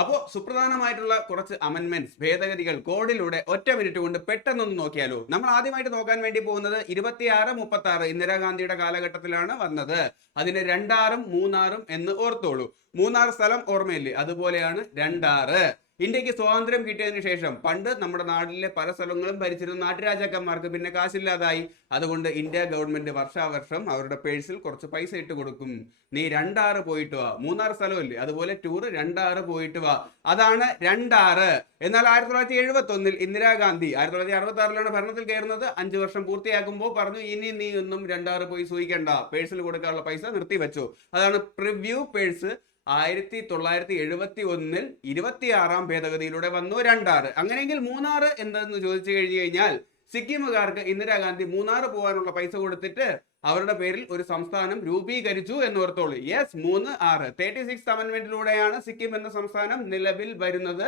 അപ്പോൾ സുപ്രധാനമായിട്ടുള്ള കുറച്ച് അമെന്റ്മെന്റ്സ് ഭേദഗതികൾ കോഡിലൂടെ ഒറ്റ മിനിറ്റ് കൊണ്ട് പെട്ടെന്നൊന്ന് നോക്കിയാലോ. നമ്മൾ ആദ്യമായിട്ട് നോക്കാൻ വേണ്ടി പോകുന്നത് 26-36 ഇന്ദിരാഗാന്ധിയുടെ കാലഘട്ടത്തിലാണ് വന്നത്. അതിന് 2-6 3-6 എന്ന് ഓർത്തോളൂ. 3-6 സ്ഥലം ഓർമ്മയില്ലേ, അതുപോലെയാണ് 2-6. ഇന്ത്യക്ക് സ്വാതന്ത്ര്യം കിട്ടിയതിനു ശേഷം പണ്ട് നമ്മുടെ നാട്ടിലെ പല സ്ഥലങ്ങളും ഭരിച്ചിരുന്ന നാട്ടുരാജാക്കന്മാർക്ക് പിന്നെ കാശില്ലാതായി. അതുകൊണ്ട് ഇന്ത്യ ഗവൺമെന്റ് വർഷാവർഷം അവരുടെ പേഴ്സിൽ കുറച്ച് പൈസ ഇട്ട് കൊടുക്കും. നീ 2-6 പോയിട്ട് വാ. 3-6 സ്ഥലമില്ലേ, അതുപോലെ ടൂർ 2-6 പോയിട്ട് വാ. അതാണ് 2-6. എന്നാൽ 1971 ഇന്ദിരാഗാന്ധി 1966 ഭരണത്തിൽ കയറുന്നത്. 5 വർഷം പൂർത്തിയാക്കുമ്പോൾ പറഞ്ഞു, ഇനി നീ ഒന്നും 2-6 പോയി സൂയിക്കണ്ട, പേഴ്സിൽ കൊടുക്കാനുള്ള പൈസ നിർത്തി വെച്ചു. അതാണ് പ്രിവ്യൂ പേഴ്സ്. 1971 26-ാം ഭേദഗതിയിലൂടെ വന്നു 2-6. അങ്ങനെയെങ്കിൽ 3-6 എന്തെന്ന് ചോദിച്ചു കഴിഞ്ഞാൽ സിക്കിമുകാർക്ക് ഇന്ദിരാഗാന്ധി 3-6 പോകാനുള്ള പൈസ കൊടുത്തിട്ട് അവരുടെ പേരിൽ ഒരു സംസ്ഥാനം രൂപീകരിച്ചു എന്ന് ഓർത്തോളൂ. യെസ്, 3-6 36th അമെന്റ്മെന്റിലൂടെയാണ് സിക്കിം എന്ന സംസ്ഥാനം നിലവിൽ വരുന്നത്.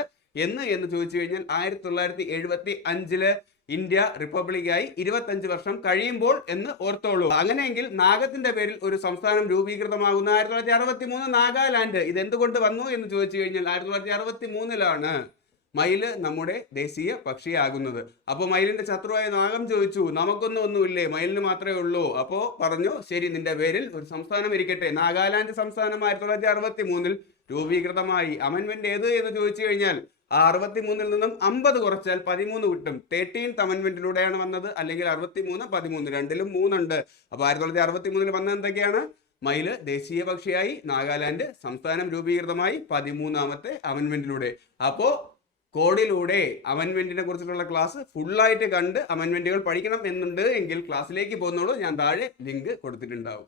എന്ന് ചോദിച്ചു കഴിഞ്ഞാൽ 1975 ഇന്ത്യ റിപ്പബ്ലിക്കായി 25 വർഷം കഴിയുമ്പോൾ എന്ന് ഓർത്തോളൂ. അങ്ങനെയെങ്കിൽ നാഗത്തിന്റെ പേരിൽ ഒരു സംസ്ഥാനം രൂപീകൃതമാകുന്ന 1963 നാഗാലാൻഡ്. ഇതെന്തുകൊണ്ട് വന്നു എന്ന് ചോദിച്ചു കഴിഞ്ഞാൽ 1963 മയില് നമ്മുടെ ദേശീയ പക്ഷിയാകുന്നത്. അപ്പൊ മയിലിന്റെ ശത്രുവായ നാഗം ചോദിച്ചു, ഒന്നുമില്ലേ, മയിലിന് മാത്രമേ ഉള്ളൂ. അപ്പോ പറഞ്ഞു, ശരി, നിന്റെ പേരിൽ ഒരു സംസ്ഥാനം ഇരിക്കട്ടെ. നാഗാലാൻഡ് സംസ്ഥാനം 1963 രൂപീകൃതമായി. അമെന്റ്മെന്റ് ഏത് എന്ന് ചോദിച്ചു കഴിഞ്ഞാൽ 63 നിന്നും 50 കുറച്ചാൽ 13 കിട്ടും. 13th അമെന്റ്മെന്റിലൂടെയാണ് വന്നത്. അല്ലെങ്കിൽ 63 13 രണ്ടിലും 3 ഉണ്ട്. അപ്പൊ 1963 വന്ന എന്തൊക്കെയാണ്? മയില് ദേശീയ പക്ഷിയായി, നാഗാലാൻഡ് സംസ്ഥാനം രൂപീകൃതമായി 13ാമത്തെ അമെന്റ്മെന്റിലൂടെ. അപ്പോ കോഡിലൂടെ അമെന്റ്മെന്റിനെ കുറിച്ചിട്ടുള്ള ക്ലാസ് ഫുള്ളായിട്ട് കണ്ട് അമെന്റ്മെന്റുകൾ പഠിക്കണം എന്നുണ്ട് എങ്കിൽ ക്ലാസ്സിലേക്ക് പോകുന്നോളൂ. ഞാൻ താഴെ ലിങ്ക് കൊടുത്തിട്ടുണ്ടാവും.